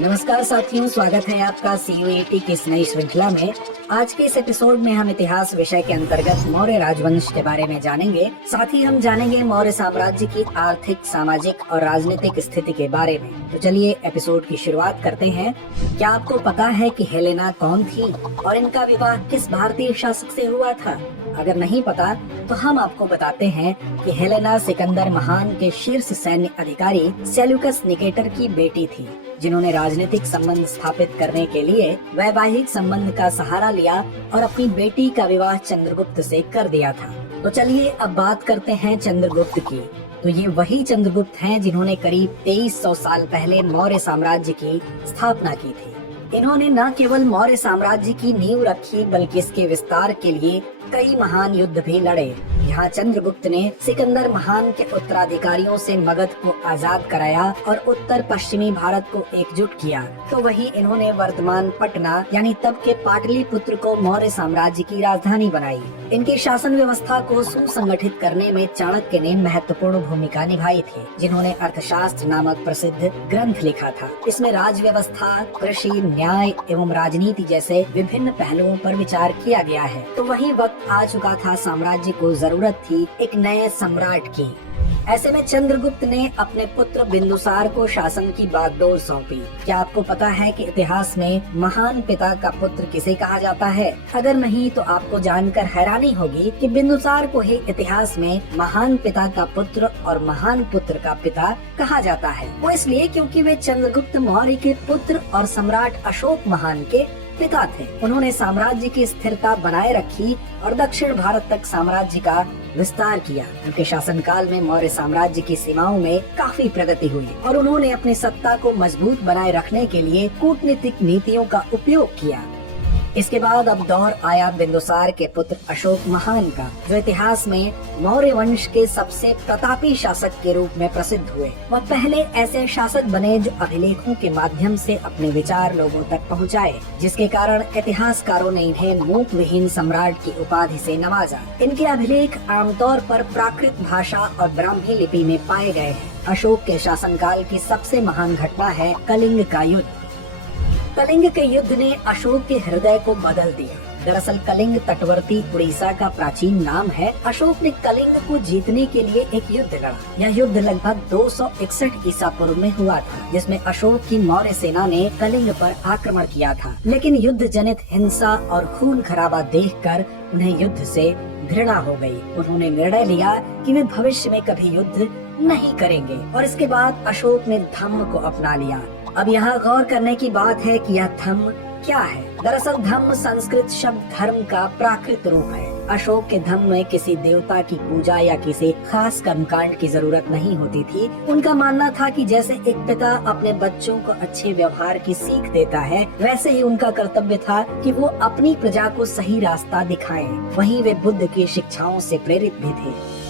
नमस्कार साथियों, स्वागत है आपका CUET की इस नई श्रृंखला में। आज के इस एपिसोड में हम इतिहास विषय के अंतर्गत मौर्य राजवंश के बारे में जानेंगे। साथ ही हम जानेंगे मौर्य साम्राज्य की आर्थिक, सामाजिक और राजनीतिक स्थिति के बारे में। तो चलिए एपिसोड की शुरुआत करते हैं। क्या आपको पता है कि हेलेना कौन थी और इनका विवाह किस भारतीय शासक से हुआ था? अगर नहीं पता तो हम आपको बताते हैं कि हेलेना सिकंदर महान के शीर्ष सैन्य अधिकारी सेल्यूकस निकेटर की बेटी थी, जिन्होंने राजनीतिक संबंध स्थापित करने के लिए वैवाहिक संबंध का सहारा लिया और अपनी बेटी का विवाह चंद्रगुप्त से कर दिया था। तो चलिए अब बात करते हैं चंद्रगुप्त की। तो ये वही चंद्रगुप्त हैं जिन्होंने करीब 2300 साल पहले मौर्य साम्राज्य की स्थापना की थी। इन्होंने न केवल मौर्य साम्राज्य की नींव रखी, बल्कि इसके विस्तार के लिए कई महान युद्ध भी लड़े। यहाँ चंद्रगुप्त ने सिकंदर महान के उत्तराधिकारियों से मगध को आजाद कराया और उत्तर पश्चिमी भारत को एकजुट किया। तो वही इन्होंने वर्तमान पटना यानी तब के पाटलिपुत्र को मौर्य साम्राज्य की राजधानी बनाई। इनकी शासन व्यवस्था को सुसंगठित करने में चाणक्य ने महत्वपूर्ण भूमिका निभाई थी, जिन्होंने अर्थशास्त्र नामक प्रसिद्ध ग्रंथ लिखा था। इसमें राज व्यवस्था, कृषि, न्याय एवं राजनीति जैसे विभिन्न पहलुओं पर विचार किया गया है। तो वही वक्त आ चुका था, साम्राज्य को जरूरत थी एक नए सम्राट की। ऐसे में चंद्रगुप्त ने अपने पुत्र बिंदुसार को शासन की बागडोर सौंपी। क्या आपको पता है कि इतिहास में महान पिता का पुत्र किसे कहा जाता है? अगर नहीं तो आपको जानकर हैरानी होगी कि बिंदुसार को ही इतिहास में महान पिता का पुत्र और महान पुत्र का पिता कहा जाता है। वो इसलिए क्योंकि वे चंद्रगुप्त मौर्य के पुत्र और सम्राट अशोक महान के पिता थे। उन्होंने साम्राज्य की स्थिरता बनाए रखी और दक्षिण भारत तक साम्राज्य का विस्तार किया। उनके शासनकाल में मौर्य साम्राज्य की सीमाओं में काफी प्रगति हुई और उन्होंने अपनी सत्ता को मजबूत बनाए रखने के लिए कूटनीतिक नीतियों का उपयोग किया। इसके बाद अब दौर आया बिंदुसार के पुत्र अशोक महान का, जो इतिहास में मौर्य वंश के सबसे प्रतापी शासक के रूप में प्रसिद्ध हुए। वह पहले ऐसे शासक बने जो अभिलेखों के माध्यम से अपने विचार लोगों तक पहुंचाए, जिसके कारण इतिहासकारों ने इन्हें मूक विहीन सम्राट की उपाधि से नवाजा। इनके अभिलेख आमतौर पर प्राकृत भाषा और ब्राह्मी लिपि में पाए गए हैं। अशोक के शासनकाल की सबसे महान घटना है कलिंग का युद्ध। कलिंग के युद्ध ने अशोक के हृदय को बदल दिया। दरअसल कलिंग तटवर्ती उड़ीसा का प्राचीन नाम है। अशोक ने कलिंग को जीतने के लिए एक युद्ध लड़ा। यह युद्ध लगभग 261 ईसा पूर्व में हुआ था, जिसमें अशोक की मौर्य सेना ने कलिंग पर आक्रमण किया था। लेकिन युद्ध जनित हिंसा और खून खराबा देखकर उन्हें युद्ध से घृणा हो गई। उन्होंने निर्णय लिया कि वे भविष्य में कभी युद्ध नहीं करेंगे और इसके बाद अशोक ने धम्म को अपना लिया। अब यहाँ गौर करने की बात है कि यह धम्म क्या है। दरअसल धम्म संस्कृत शब्द धर्म का प्राकृत रूप है। अशोक के धम्म में किसी देवता की पूजा या किसी खास कर्मकांड की जरूरत नहीं होती थी। उनका मानना था कि जैसे एक पिता अपने बच्चों को अच्छे व्यवहार की सीख देता है, वैसे ही उनका कर्तव्य था कि वो अपनी प्रजा को सही रास्ता दिखाएं। वहीं वे बुद्ध की शिक्षाओं से प्रेरित भी थे।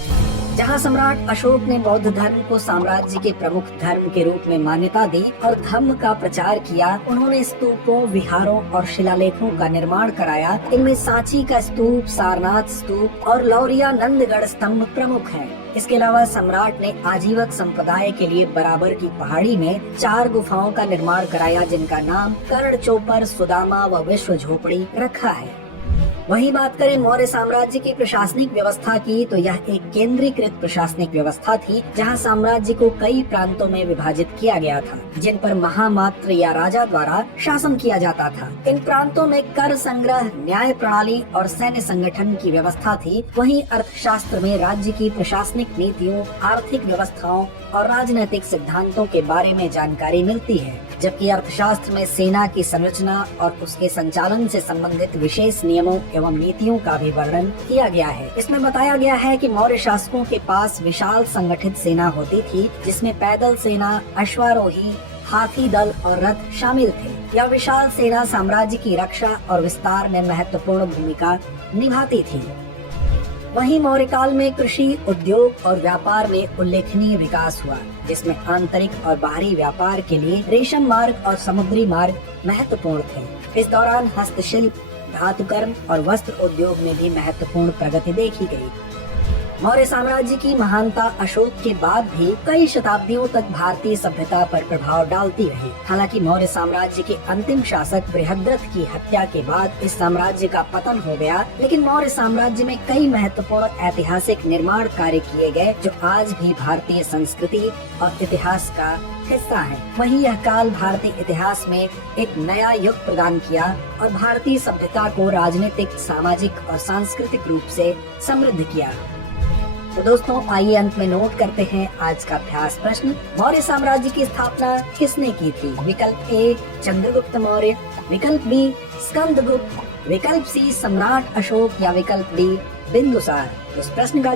जहाँ सम्राट अशोक ने बौद्ध धर्म को साम्राज्य के प्रमुख धर्म के रूप में मान्यता दी और धम्म का प्रचार किया, उन्होंने स्तूपों, विहारों और शिलालेखों का निर्माण कराया। इनमें सांची का स्तूप, सारनाथ स्तूप और लौरिया नंदगढ़ स्तंभ प्रमुख हैं। इसके अलावा सम्राट ने आजीवक संप्रदाय के लिए बराबर की पहाड़ी में 4 गुफाओं का निर्माण कराया, जिनका नाम कर्ण चोपर, सुदामा व विश्व झोपड़ी रखा है। वही बात करें मौर्य साम्राज्य की प्रशासनिक व्यवस्था की, तो यह एक केंद्रीकृत प्रशासनिक व्यवस्था थी, जहां साम्राज्य को कई प्रांतों में विभाजित किया गया था, जिन पर महामात्र या राजा द्वारा शासन किया जाता था। इन प्रांतों में कर संग्रह, न्याय प्रणाली और सैन्य संगठन की व्यवस्था थी। वहीं अर्थशास्त्र में राज्य की प्रशासनिक नीतियों, आर्थिक व्यवस्थाओं और राजनैतिक सिद्धांतों के बारे में जानकारी मिलती है, जबकि अर्थशास्त्र में सेना की संरचना और उसके संचालन से संबंधित विशेष नियमों एवं नीतियों का भी वर्णन किया गया है। इसमें बताया गया है कि मौर्य शासकों के पास विशाल संगठित सेना होती थी, जिसमें पैदल सेना, अश्वारोही, हाथी दल और रथ शामिल थे। यह विशाल सेना साम्राज्य की रक्षा और विस्तार में महत्वपूर्ण भूमिका निभाती थी। वहीं मौर्य काल में कृषि, उद्योग और व्यापार में उल्लेखनीय विकास हुआ, जिसमें आंतरिक और बाहरी व्यापार के लिए रेशम मार्ग और समुद्री मार्ग महत्वपूर्ण थे। इस दौरान हस्तशिल्प, धातुकर्म और वस्त्र उद्योग में भी महत्वपूर्ण प्रगति देखी गई। मौर्य साम्राज्य की महानता अशोक के बाद भी कई शताब्दियों तक भारतीय सभ्यता पर प्रभाव डालती रही। हालांकि मौर्य साम्राज्य के अंतिम शासक बृहद्रथ की हत्या के बाद इस साम्राज्य का पतन हो गया, लेकिन मौर्य साम्राज्य में कई महत्वपूर्ण ऐतिहासिक निर्माण कार्य किए गए जो आज भी भारतीय संस्कृति और इतिहास का हिस्सा है। वहीं यह काल भारतीय इतिहास में एक नया युग प्रदान किया और भारतीय सभ्यता को राजनीतिक, सामाजिक और सांस्कृतिक रूप से समृद्ध किया। तो दोस्तों, आइए अंत में नोट करते हैं आज का अभ्यास प्रश्न। मौर्य साम्राज्य की स्थापना किसने की थी? विकल्प ए चंद्रगुप्त मौर्य, विकल्प बी स्कंदगुप्त, विकल्प सी सम्राट अशोक या विकल्प डी बिंदुसार। इस प्रश्न का